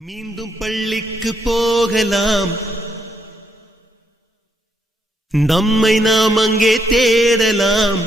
மீண்டும் பள்ளிக்கு போகலாம், நம்மை நாம் அங்கே தேடலாம்.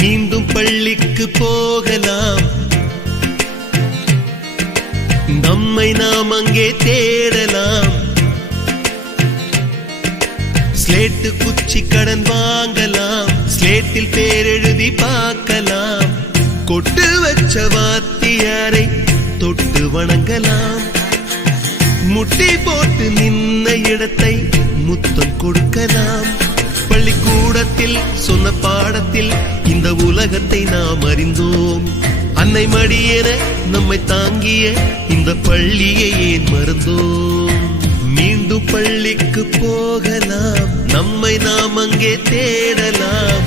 மீண்டும் பள்ளிக்கு போகலாம், நம்மை நாம் அங்கே தேடலாம். ஸ்லேட்டு குச்சி கடன் வாங்கலாம், ஸ்லேட்டில் பேர் எழுதி பார்க்கலாம். கொட்டு வச்ச வாத்தியாரை தொட்டு வணங்கலாம், முட்டி போட்டு நின்ன இடத்தை முத்தம் கொடுக்கலாம். பள்ளிக்கூடத்தில் சொன்ன பாடத்தில் இந்த உலகத்தை நாம் அறிந்தோம். அன்னை மடியென நம்மை தாங்கிய இந்த பள்ளியை ஏன் மறந்தோம்? மீண்டும் பள்ளிக்கு போகலாம், நம்மை நாம் அங்கே தேடலாம்.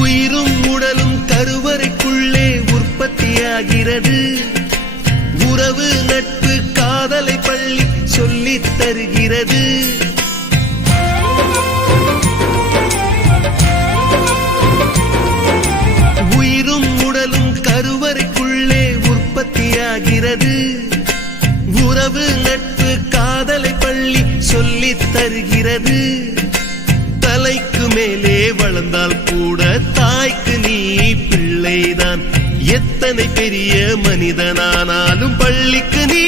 உயிரும் உடலும் கருவறைக்குள்ளே உற்பத்தியாகிறது. உறவு நட்பு காதலை பள்ளி சொல்லித் தருகிறது. உயிரும் உடலும் கருவறைக்குள்ளே உற்பத்தியாகிறது. உறவு நட்பு காதலை பள்ளி சொல்லித் தருகிறது. தலைக்கு மேலே வளர்ந்தால் கூட தாய்க்கு நீ பிள்ளைதான். எத்தனை பெரிய மனிதனானாலும் பள்ளிக்கு நீ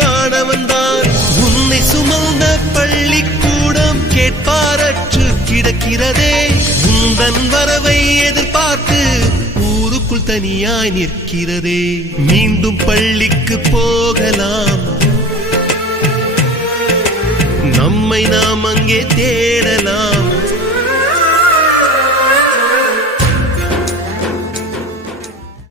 மாணவன்தான். உன்னை சுமந்த பள்ளிக்கூடம் கேட்பாரற்று கிடக்கிறதே. உந்தன் வரவை எதிர்பார்த்து ஊருக்குள் தனியாய் நிற்கிறதே. மீண்டும் பள்ளிக்கு போகலாம், நம்மை நாம் அங்கே தேடலாம்.